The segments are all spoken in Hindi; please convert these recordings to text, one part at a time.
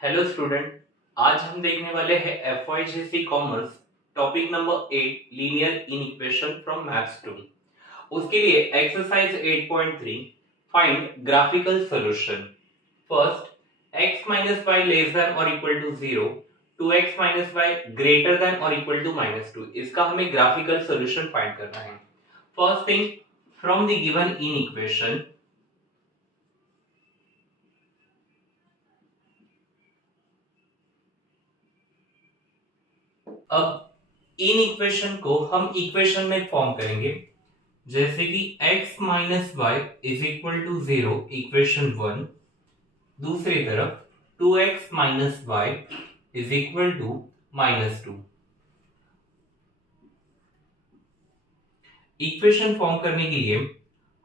Hello student. आज हम देखने वाले हैं FYGC commerce topic number 8 linear inequation from maths 2। उसके लिए exercise 8.3 find graphical solution. First, x minus y less than और equal to 0, 2x minus y greater than और इक्वल टू -2। इसका हमें ग्राफिकल सॉल्यूशन फाइंड करना है। First thing, from the given inequation अब इन इक्वेशन को हम इक्वेशन में फॉर्म करेंगे, जैसे कि x minus y is equal to 0 equation 1। दूसरी तरफ 2x minus y is equal to -2। Equation form करने के लिए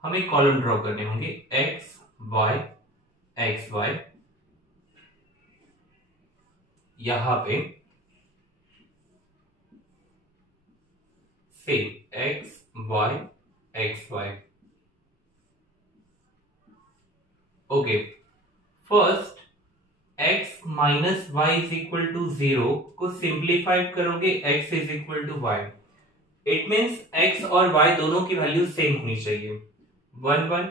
हमें कॉलम ड्रॉ करने होंगे x y यहां पे same x y। Okay, first x minus y is equal to 0 को सिंप्लीफाई करोगे x is equal to y. It means x और y दोनों की वैल्यू सेम होनी चाहिए, 1 1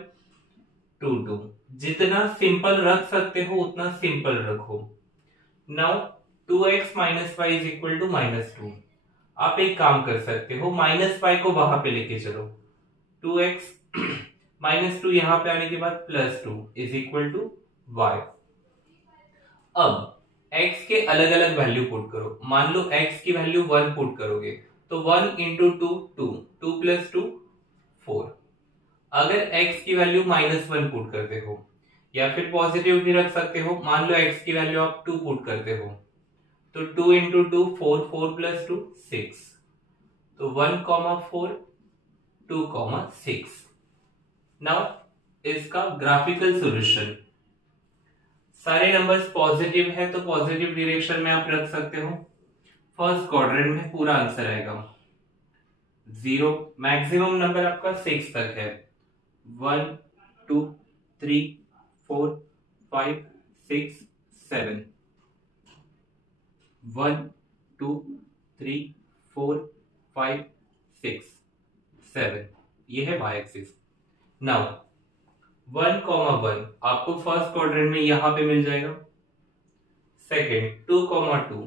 2 2। जितना सिंपल रख सकते हो उतना सिंपल रखो। Now 2x minus y is equal to -2। आप एक काम कर सकते हो, माइनस वाई को वहां पे लेके चलो। 2x -2 यहां पे आने के बाद +2 इज इक्वल टू वाई। अब x के अलग अलग वैल्यू पुट करो। मान लो x की वैल्यू 1 पुट करोगे तो 1 इंटू 2 2, 2 प्लस 2 4। अगर x की वैल्यू -1 पुट करते हो या फिर पॉजिटिव भी रख सकते हो, मान लो x की वैल्यू आप 2 पुट करते हो तो 2 इंटू 2 4, 4 प्लस 2 6। तो 1 4 2 6। नाउ इसका ग्राफिकल सॉल्यूशन, सारे नंबर्स पॉजिटिव है तो पॉजिटिव डायरेक्शन में आप रख सकते हो। फर्स्ट क्वाड्रेंट में पूरा आंसर आएगा 0। मैक्सिमम नंबर आपका 6 तक है, 1 2 3 4 5 6 7, 1 2 3 4 5 6 7। ये है y एक्सिस। नाउ 1 आपको फर्स्ट क्वाड्रेंट में यहां पे मिल जाएगा। सेकेंड 2 2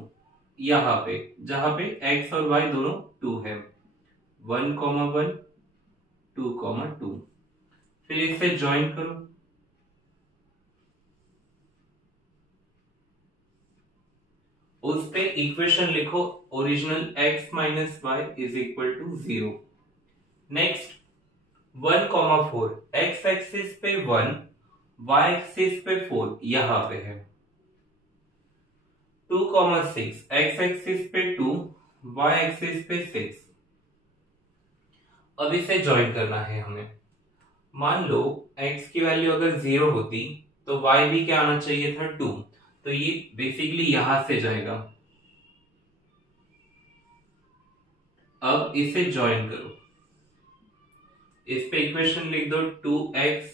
यहां पे, जहां पे x और y दोनों 2 है, 1 1 2 2। फिर इसे ज्वाइन करो, उस पे इक्वेशन लिखो, original x minus y is equal to 0। Next 1 4, x axis पे 1, y एक्सिस पे 4 यहां पे है। 2 6, x एक्सिस पे 2, y एक्सिस पे 6। अब इसे ज्वाइन करना है हमें। मान लो x की वैल्यू अगर 0 होती तो y भी क्या आना चाहिए था, 2। तो ये बेसिकली यहां से जाएगा। अब इसे ज्वाइन करो, इस पे इक्वेशन लिख दो 2x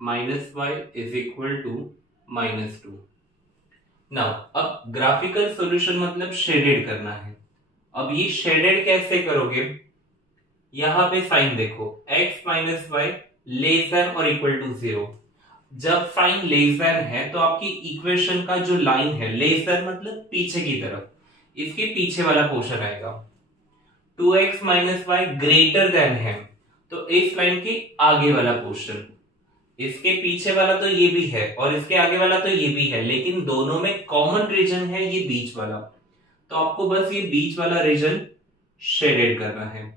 minus y is equal to -2। Now अब ग्राफिकल सॉल्यूशन मतलब शेडेड करना है। अब ये शेडेड कैसे करोगे, यहां पे साइन देखो, x minus y less than और इक्वल टू 0। जब साइन लेस देन है तो आपकी इक्वेशन का जो लाइन है, लेस देन मतलब पीछे की तरफ, इसके पीछे वाला पोर्शन आएगा। 2x minus y greater then है तो इस लाइन के आगे वाला पोर्शन, इसके पीछे वाला तो ये भी है और इसके आगे वाला तो ये भी है, लेकिन दोनों में कॉमन रीजन है ये बीच वाला। तो आपको बस ये बीच वाला रीजन शेडेड करना है।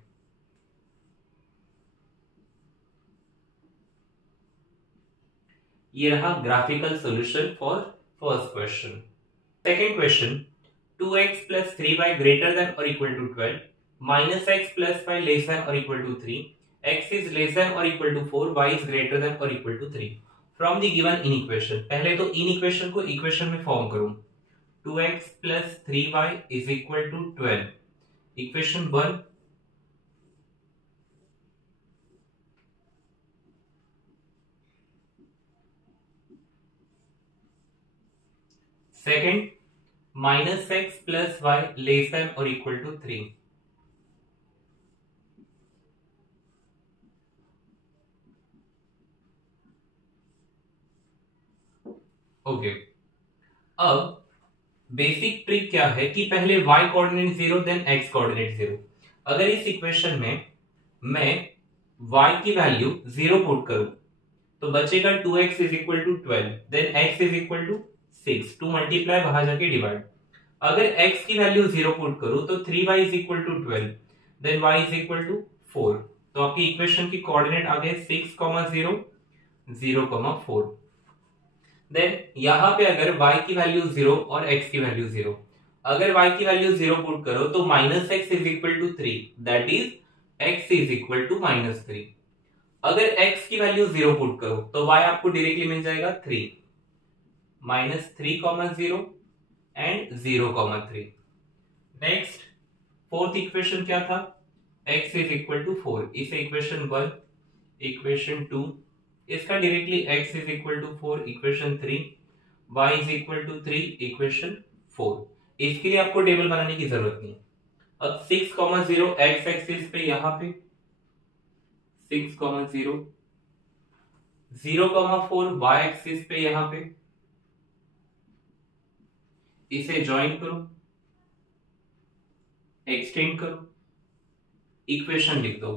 ये रहा graphical solution for first question. Second question, 2x plus 3y greater than और equal to 12, minus x plus y less than और equal to 3, x is less than और equal to 4, y is greater than और equal to 3 from the given in equation. पहले तो इन इक्वेशन को इक्वेशन में फॉर्म करो। 2x plus 3y is equal to 12, equation 1। Second, minus x plus y less than और इक्वल टू 3। ओके, अब बेसिक ट्रिक क्या है कि पहले y coordinate 0 then x coordinate 0। अगर इस इक्वेशन में मैं y की वैल्यू 0 पुट करूं तो बचेगा 2x is equal to 12, then x is equal to 6, 2 multiply वहां जाके डिवाइड। अगर x की वैल्यू 0 पुट करूं तो 3y is equal to 12, then y is equal to 4। तो आपकी इक्वेशन की कोऑर्डिनेट आ गए 6, 0, 0, 4। देन यहां पे अगर y की वैल्यू 0 और x की वैल्यू 0, अगर y की वैल्यू 0 पुट करो तो minus x is equal to 3, that is x is equal to -3। अगर x की वैल्यू 0 पुट करो तो y आपको डायरेक्टली मिल जाएगा 3, -3, 0 एंड 0, 3। नेक्स्ट फोर्थ इक्वेशन क्या था, x इज इक्वल टू 4, इसे इक्वेशन 1, इक्वेशन 2, इसका directly x is equal to 4, equation 3, y is equal to 3, equation 4। इसके लिए आपको टेबल बनाने की जरूरत नहीं। अब 6, 0 x एक्सिस पे यहां पे 6, 0, 0, 4 y एक्सिस पे यहां पे, इसे ज्वाइन करो, एक्सटेंड करो, इक्वेशन लिख दो।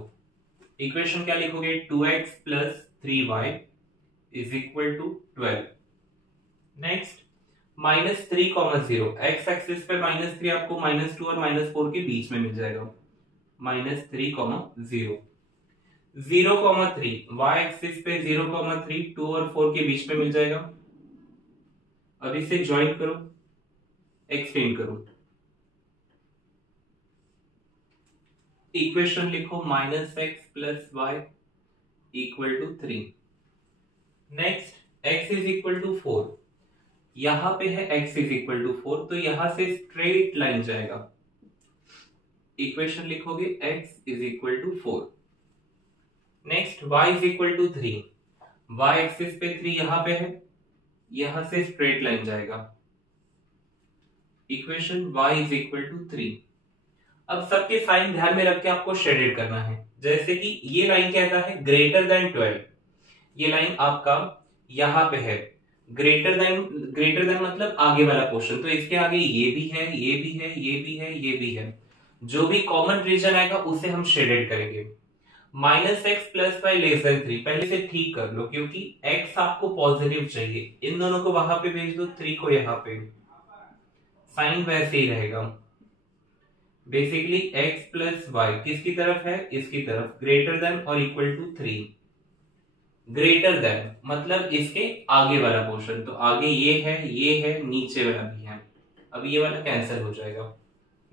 इक्वेशन क्या लिखोगे, 2x plus 3y is equal to 12। Next -3, 0 x axis पे -3 आपको -2 और -4 के बीच में मिल जाएगा, -3, 0, 0, 3 y एक्सिस पे 0, 3 2 और 4 के बीच में मिल जाएगा। अब इसे ज्वाइन करो, एक्सटेंड करो, इक्वेशन लिखो -x plus y equal to 3। Next x is equal to 4, यहां पे है x इज इक्वल टू 4, तो यहां से स्ट्रेट लाइन जाएगा, इक्वेशन लिखोगे x is equal to 4। Next y is equal to 3, y axis पे 3 यहां पे है, यहां से स्ट्रेट लाइन जाएगा, equation y is equal to 3। अब सबके साइन ध्यान में रख के आपको शेडेड करना है। जैसे कि ये लाइन कहता है ग्रेटर देन 12, ये लाइन आपका यहां पे है, ग्रेटर देन मतलब आगे वाला पोर्शन, तो इसके आगे ये भी है, ये भी है, ये भी है, ये भी है, जो भी कॉमन रीजन आएगा उसे हम शेडेड करेंगे। -x plus y less then 3, पहले से ठीक कर लो क्योंकि x आपको पॉजिटिव चाहिए, इन दोनों को वहां पे भेज दो, 3 को यहां पे, साइन वैसे ही रहेगा। बेसिकली x प्लस वाई किसकी तरफ है, इसकी तरफ, ग्रेटर देन और इक्वल टू 3, ग्रेटर देन मतलब इसके आगे वाला पोर्शन, तो आगे ये है, नीचे वाला भी है, अब ये वाला कैंसिल हो जाएगा।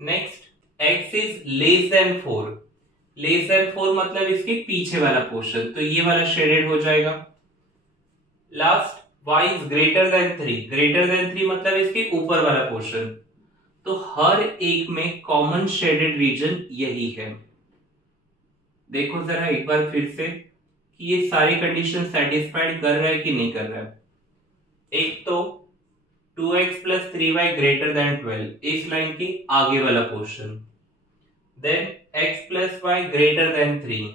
Next x is less than 4, less than 4 मतलब इसके पीछे वाला पोर्शन, तो ये वाला शेडेड हो जाएगा। Last y is greater than 3, greater than 3 मतलब इसके ऊपर वाला पोर्शन, तो हर एक में कॉमन शेडेड रीजन यही है। देखो जरा एक बार फिर से कि ये सारी कंडीशन सेटिस्फाइड कर रहा है कि नहीं कर रहा है। एक तो 2x plus 3y greater then 12, इस लाइन के आगे वाला portion, then x plus y greater than 3,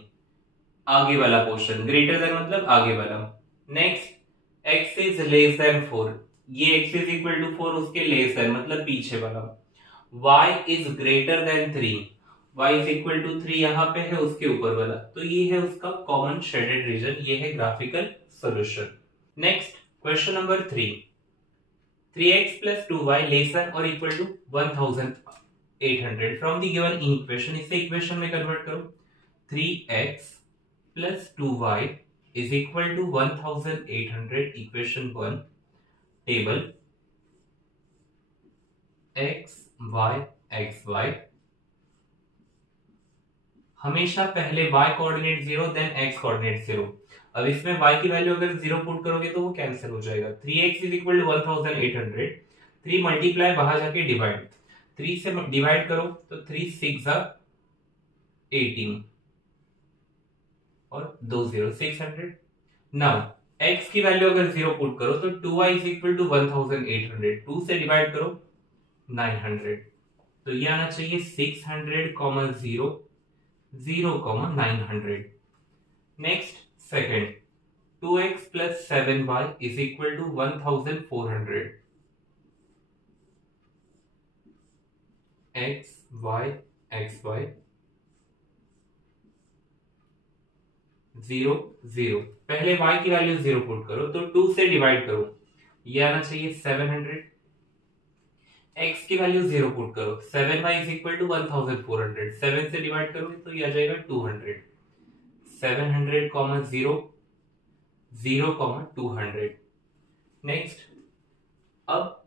आगे वाला पोर्शन, ग्रेटर देन मतलब आगे वाला। Next x is less than 4, ये x इज इक्वल टू 4 उसके लेस देन मतलब पीछे वाला। y is greater than 3, y is equal to 3 यहां पे है उसके ऊपर वाला, तो ये है उसका कॉमन शेडेड रीजन, ये है graphical solution. Next question number 3, 3x plus 2y less than और equal to 1800 from the given equation, इसे इक्वेशन में कन्वर्ट करो। 3x plus 2y is equal to 1800, equation 1, table x y x y, हमेशा पहले y coordinate 0 then x coordinate 0। अब इसमें y की वैल्यू अगर 0 पुट करोगे तो वो कैंसिल हो जाएगा। 3x is equal to 1800, 3 multiply वहां जाके डिवाइड, 3 से डिवाइड करो तो 3 6 18 और 2 0 600। नाउ x की वैल्यू अगर 0 पुट करो तो 2y इज इक्वल टू 1800, 2 से डिवाइड करो 900, तो ये आना चाहिए 600, 0, 0, 900। Next second, 2x plus 7y is equal to 1400, x y 0, 0, पहले y की वैल्यू 0 पुट करो तो 2 से डिवाइड करो, ये आना चाहिए 700, x की वैल्यू 0 पुट करो, 7y इज इक्वल टू 1400, 7 से डिवाइड करोगे तो ये आ जाएगा 200, 700, 0, 0, 200। नेक्स्ट, अब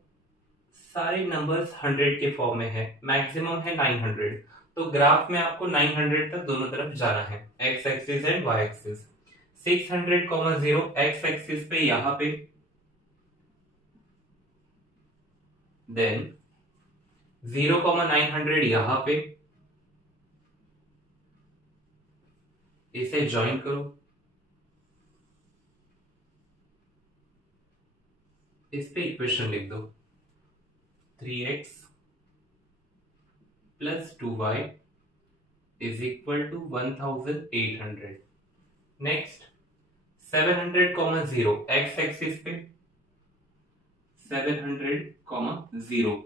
सारे नंबर्स 100 के फॉर्म में है, मैक्सिमम है 900, तो ग्राफ में आपको 900 तक दोनों तरफ जाना है, x axis and y axis. 600, 0 x axis पे यहां पे, देन 0, 900 यहां पे, इसे ज्वाइन करो, इस पे इक्वेशन लिख दो, 3x plus 2y is equal to 1800। Next 700, 0 x axis पे, 700, 0,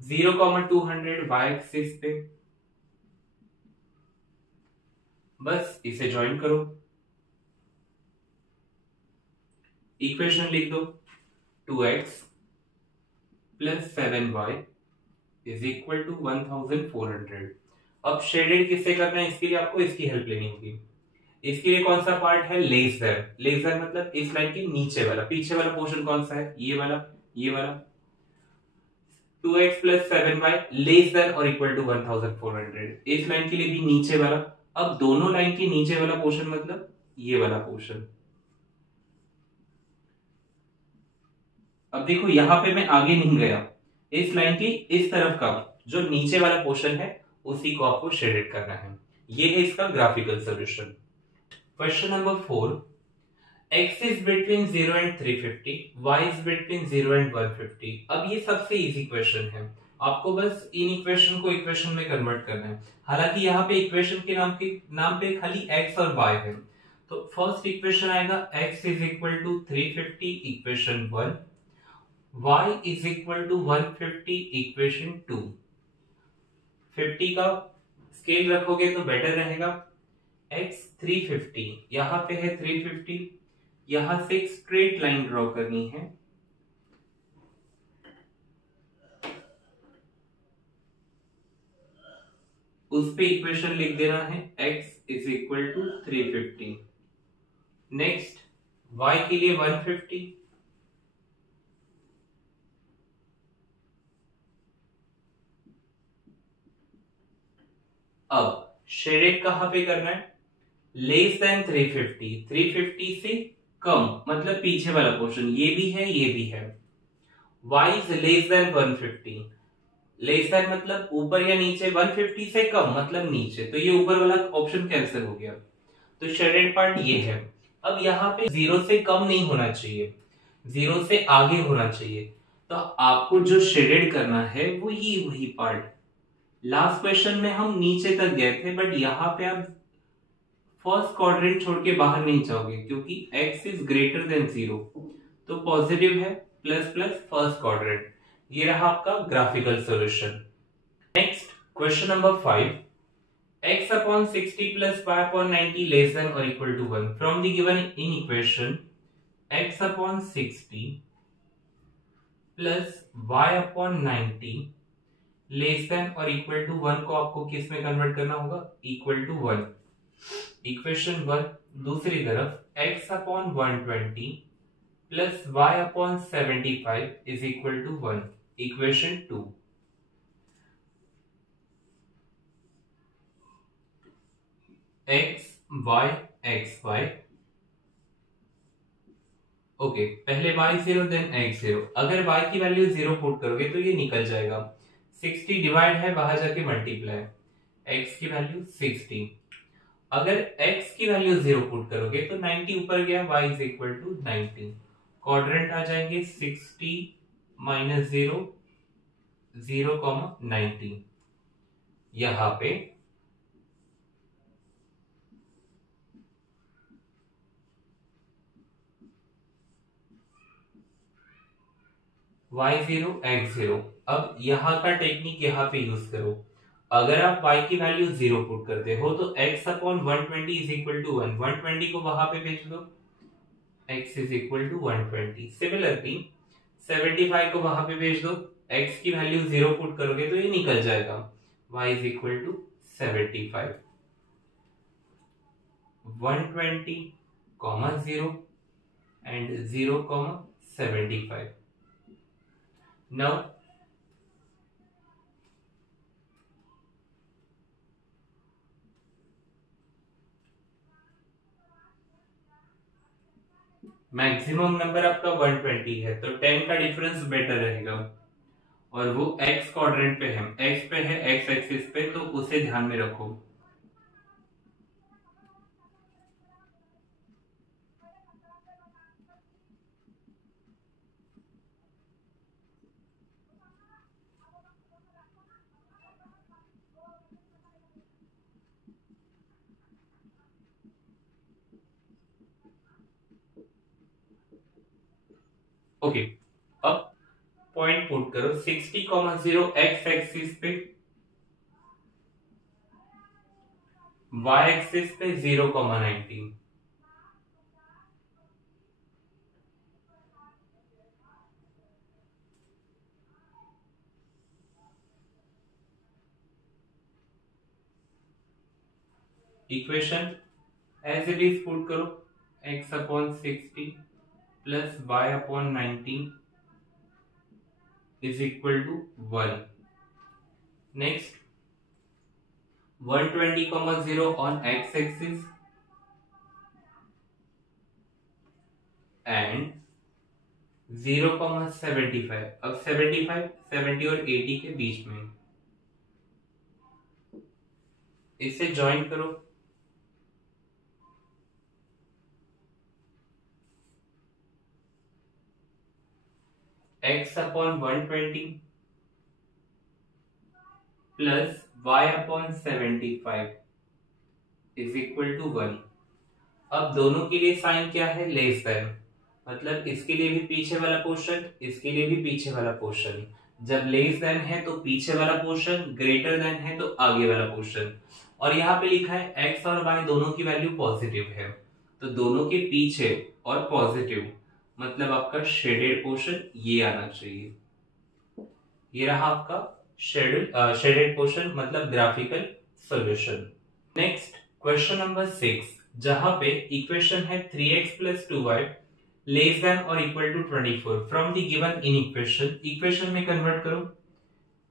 0, 200 y एक्सिस पे, बस इसे ज्वाइन करो, इक्वेशन लिख दो, 2x plus 7y is equal to 1400। अब शेडेड किससे करना है, इसके लिए आपको इसकी हेल्प लेनी होगी। इसके लिए कौन सा पार्ट है, लेस देन, लेस देन मतलब इस लाइन के नीचे वाला, पीछे वाला पोर्शन कौन सा है, ये वाला, ये वाला। 2x plus 7y less than और इक्वल टू 1400, इस लाइन के लिए भी नीचे वाला। अब दोनों लाइन के नीचे वाला पोर्शन मतलब ये वाला पोर्शन। अब देखो यहां पे मैं आगे नहीं गया, इस लाइन की इस तरफ का जो नीचे वाला पोर्शन है उसी को आपको शेडेड करना है। ये है इसका graphical solution. Question number 4, x is between 0 and 350, y is between 0 and 150। अब ये सबसे इजी क्वेश्चन है, आपको बस इन इक्वेशन को इक्वेशन में कन्वर्ट करना है। हालांकि यहाँ पे इक्वेशन के नाम पे खाली x और y है, तो फर्स्ट इक्वेशन आएगा x is equal to 350 equation 1, y is equal to 150 equation 2। 50 का स्केल रखोगे तो बेटर रहेगा। x 350, यहां पे है 350, यहां से एक स्ट्रेट लाइन ड्रॉ करनी है, उस पे इक्वेशन लिख देना है, x is equal to 350। Next y के लिए 150, अब शेडेड कहां पे करना है, लेस देन 350, 350 से कम मतलब पीछे वाला पोर्शन, ये भी है ये भी है। y is less then 150, less than मतलब ऊपर या नीचे, 150 से कम मतलब नीचे, तो ये ऊपर वाला ऑप्शन कैंसिल हो गया, तो शेडेड पार्ट ये है। अब यहाँ पे 0 से कम नहीं होना चाहिए, 0 से आगे होना चाहिए, तो आपको जो शेडेड करना है वो ये वही पार्ट। लास्ट क्वेश्चन में हम नीचे तक गए थे, बट यहाँ पे आप फर्स्ट क्वाड्रेंट छोड़ के बाहर नहीं जाओगे, क्योंकि x इज ग्रेटर देन 0, तो पॉजिटिव है, प्लस प्लस फर्स्ट क्वाड्रेंट। ये रहा आपका graphical solution. Next question number 5, x upon 60 plus y upon 90 less than or equal to 1. From the given in equation, x upon 60 plus y upon 90 less than और इक्वल टू 1 को आपको किस में कन्वर्ट करना होगा, इक्वल टू 1। इक्वेशन 1 दूसरी तरफ x upon 120 plus y upon 75 is equal to 1, equation 2। x y x y, okay पहले y 0 देन x 0। अगर y की वैल्यू 0 पुट करोगे तो ये निकल जाएगा, 60 डिवाइड है बाहर जाके मल्टीप्लाई, x की वैल्यू 60, अगर x की वैल्यू 0 पुट करोगे तो 90 ऊपर गया, y is equal to 90। Quadrant आ जाएंगे 60 माइनस 0 0,90। यहां पे y0 x0। अब यहाँ का टेक्निक यहाँ पे यूज करो। अगर आप y की वैल्यू 0 पुट करते हो तो x upon 120 is equal to 1, 120 को वहां पे भेज दो, x is equal to 120। Similarly 75 को वहां पे भेज दो, x की वैल्यू 0 पुट करोगे तो ये निकल जाएगा, y is equal to 75। 120 comma 0 and 0 comma 75। Now maximum number आपका 120 है तो 10 का डिफरेंस बेटर रहेगा, और वो x क्वाड्रेंट पे है, x पे है, x एक्सिस पे, तो उसे ध्यान में रखो। ओके, अब पॉइंट पुट करो 60,0 x एक्सिस पे, y एक्सिस पे 0,19। Equation as it is put करो, x upon 60 plus y upon 19 is equal to 1। Next 120,0 on x axis and 0,75। अब 75 70 और 80 के बीच में, इसे ज्वाइन करो, x upon 120 plus y upon 75 is equal to 1। अब दोनों के लिए साइन क्या है, लेस देन, मतलब इसके लिए भी पीछे वाला पोर्शन, इसके लिए भी पीछे वाला पोर्शन। जब लेस देन है तो पीछे वाला पोर्शन, ग्रेटर देन है तो आगे वाला पोर्शन। और यहाँ पे लिखा है x और y दोनों की वैल्यू पॉजिटिव है, तो दोनों के पीछे और पॉजिटिव, मतलब आपका शेडेड पोर्शन ये आना चाहिए। ये रहा आपका शेडेड पोर्शन, मतलब graphical solution. Next question number 6, जहां पे इक्वेशन है 3x plus 2y less than और equal to 24 from the given in equation में कन्वर्ट करो।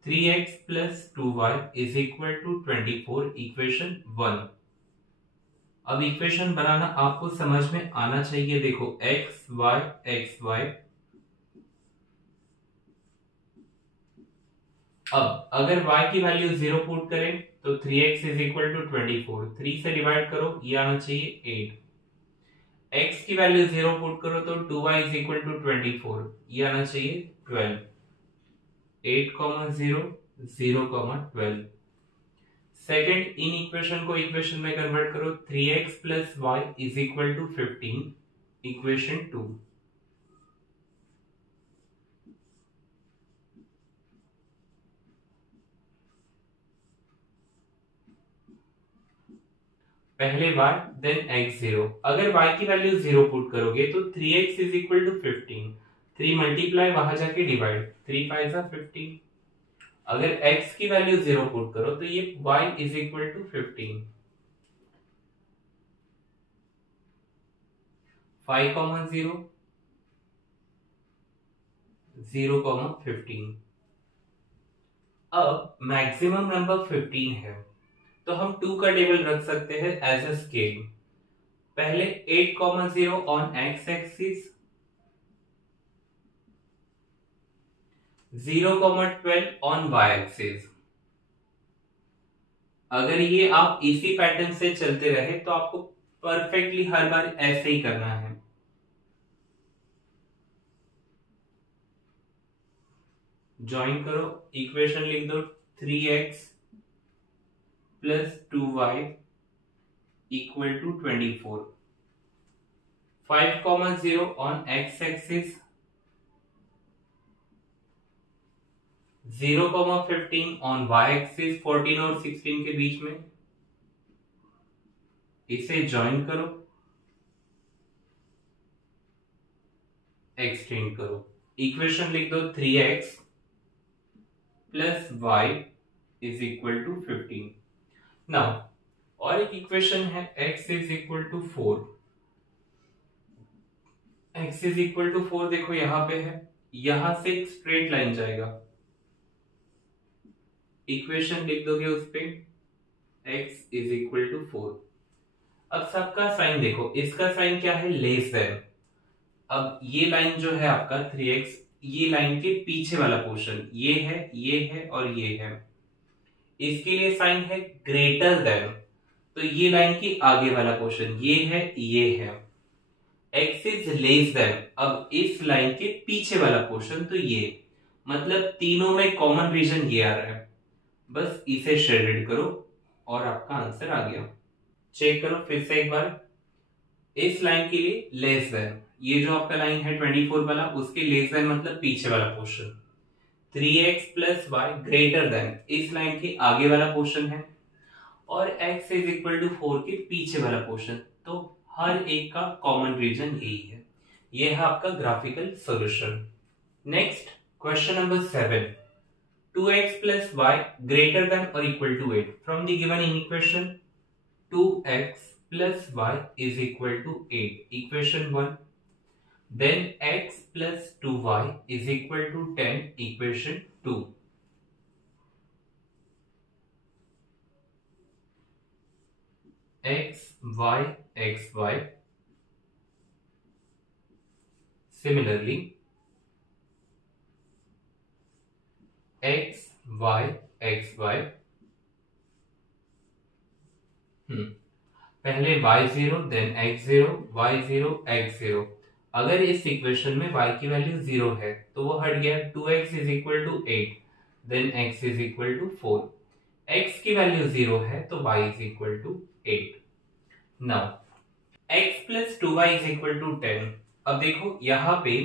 3x plus 2y is equal to 24, equation 1। अब इक्वेशन बनाना आपको समझ में आना चाहिए। देखो x y, अब अगर y की वैल्यू 0 पुट करें तो 3x इज इक्वल टू 24, 3 से डिवाइड करो, ये आना चाहिए 8। x की वैल्यू 0 पुट करो तो 2y इज इक्वल टू 24, ये आना चाहिए 12। 8,0 0,12। सेकेंड इन इक्वेशन को इक्वेशन में कन्वर्ट करो, 3x plus y is equal to 15, equation 2। पहले y देन x0। अगर y की वैल्यू 0 पुट करोगे तो 3x is equal to 15, 3 multiply वहां जाके डिवाइड, 3 5 15। अगर x की वैल्यू 0 पुट करो तो ये y इज इक्वल टू 15। 5,0 0,15। अब मैक्सिमम नंबर 15 है तो हम 2 का टेबल रख सकते हैं एज अ स्केल। पहले 8,0 on x axis, 0,12 on y axis. अगर ये आप इसी पैटर्न से चलते रहे तो आपको परफेक्टली हर बार ऐसे ही करना है। ज्वाइन करो, इक्वेशन लिख दो 3x plus 2y equal to 24। 5,0 on x axis, 0,15 on y axis, 14 और 16 के बीच में। इसे ज्वाइन करो, एक्सटेंड करो, इक्वेशन लिख दो 3x plus y is equal to 15। Now और एक इक्वेशन है x is equal to 4। x is equal to 4 देखो यहां पे है, यहां से एक स्ट्रेट लाइन जाएगा, इक्वेशन लिख दोगे उस पे x इज इक्वल टू 4। अब सबका साइन देखो, इसका साइन क्या है, लेस देन। अब ये लाइन जो है आपका 3x, ये लाइन के पीछे वाला पोर्शन ये है और ये है, इसके लिए साइन है ग्रेटर देन, तो ये लाइन की आगे वाला पोर्शन ये है। x इज लेस देन, अब इस लाइन के पीछे वाला पोर्शन तो ये, मतलब तीनों में कॉमन रीजन ये आ रहा है, बस इसे शेडेड करो और आपका आंसर आ गया। चेक करो फिर से एक बार, इस लाइन के लिए लेस देन, ये जो आपका लाइन है 24 वाला, उसके लेस देन मतलब पीछे वाला portion, 3x plus y greater than, इस लाइन के आगे वाला पोर्शन है, और x इज इक्वल टू 4 के पीछे वाला पोर्शन, तो हर एक का कॉमन रीजन यही है। ये है आपका graphical solution. Next question number 7, 2x plus y greater than or equal to 8. From the given equation, 2x plus y is equal to 8. Equation 1. Then x plus 2y is equal to 10. Equation 2. x, y. Similarly, x, y. पहले y0 then x0 y0 x0। अगर इस इक्वेशन में y की वैल्यू 0 है तो वो हट गया, 2x is equal to 8 then x is equal to 4। x की वैल्यू 0 है तो y is equal to 8। Now x plus 2y is equal to 10। अब देखो यहाँ पे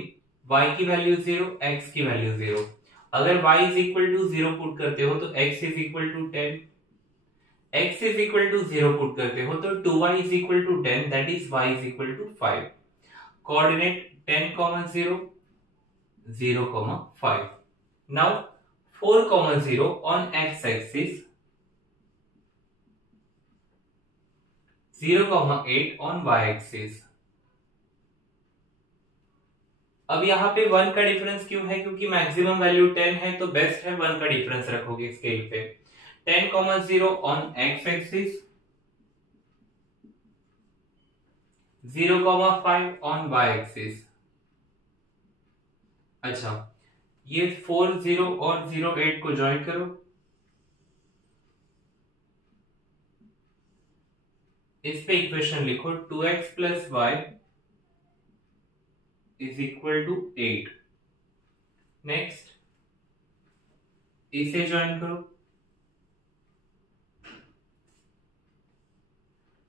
y की वैल्यू 0, x की वैल्यू 0। अगर y is equal to 0 put करते हो तो x is equal to 10, x is equal to 0 put करते हो तो 2y is equal to 10, that is y is equal to 5। Coordinate 10, 0, 0, 5। Now 4, 0 on x axis, 0, 8 on y axis। अब यहाँ पे 1 का डिफरेंस क्यों है, क्योंकि मैक्सिमम वैल्यू 10 है तो बेस्ट है 1 का डिफरेंस रखोगे स्केल पे। 10, 0 on x axis, 0, 5 on y axis। अच्छा, ये 4, 0 और 0, 8 को ज्वाइन करो, इस पे इक्वेशन लिखो 2x plus y is equal to 8। Next इसे ज्वाइन करो,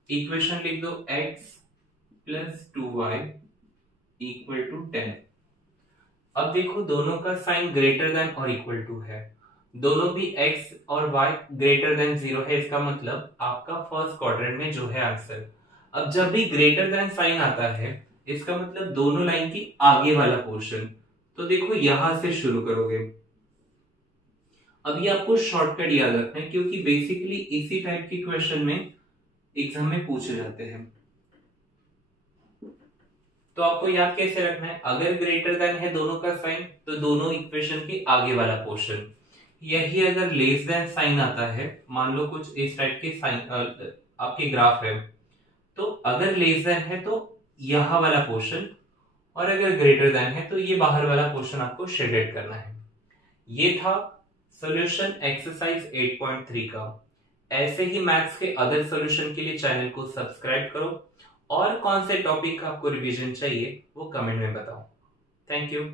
इक्वेशन लिख दो x plus 2y equal to 10। अब देखो दोनों का साइन ग्रेटर देन और इक्वल टू है, दोनों भी x और y ग्रेटर देन 0 है, इसका मतलब आपका फर्स्ट क्वाड्रेंट में जो है आंसर। अब जब भी ग्रेटर देन साइन आता है इसका मतलब दोनों लाइन की आगे वाला पोर्शन, तो देखो यहां से शुरू करोगे। अब ये आपको शॉर्टकट याद रखना है क्योंकि बेसिकली इसी टाइप के क्वेश्चन में एग्जाम में पूछे जाते हैं। तो आपको याद कैसे रखना है, अगर ग्रेटर देन है दोनों का साइन तो दोनों इक्वेशन के आगे वाला पोर्शन, यही अगर लेस देन साइन आता है, मान लो कुछ इस टाइप के साइन आपके ग्राफ है, तो अगर लेस देन है तो यहां वाला पोर्शन, और अगर ग्रेटर देन है तो ये बाहर वाला पोर्शन आपको शेडेड करना है। ये था सॉल्यूशन एक्सरसाइज 8.3 का। ऐसे ही मैथ्स के अदर सॉल्यूशन के लिए चैनल को सब्सक्राइब करो और कौन से टॉपिक का आपको रिवीजन चाहिए वो कमेंट में बताओ। Thank you.